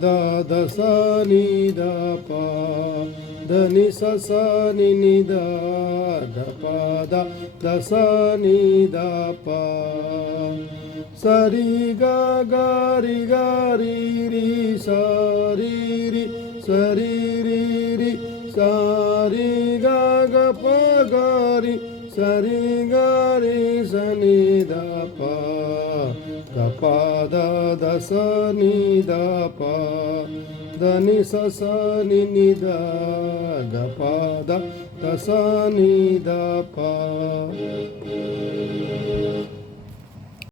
Da da sa ni da pa da ni sa ni ni da da pa da sa ni da pa sa ri ga ri ri sa ri sa ri sa ri ga pa ri sa ri sa ni da pa ga pa da sa ni da pa da ni sa ni da ga pa da sa ni da pa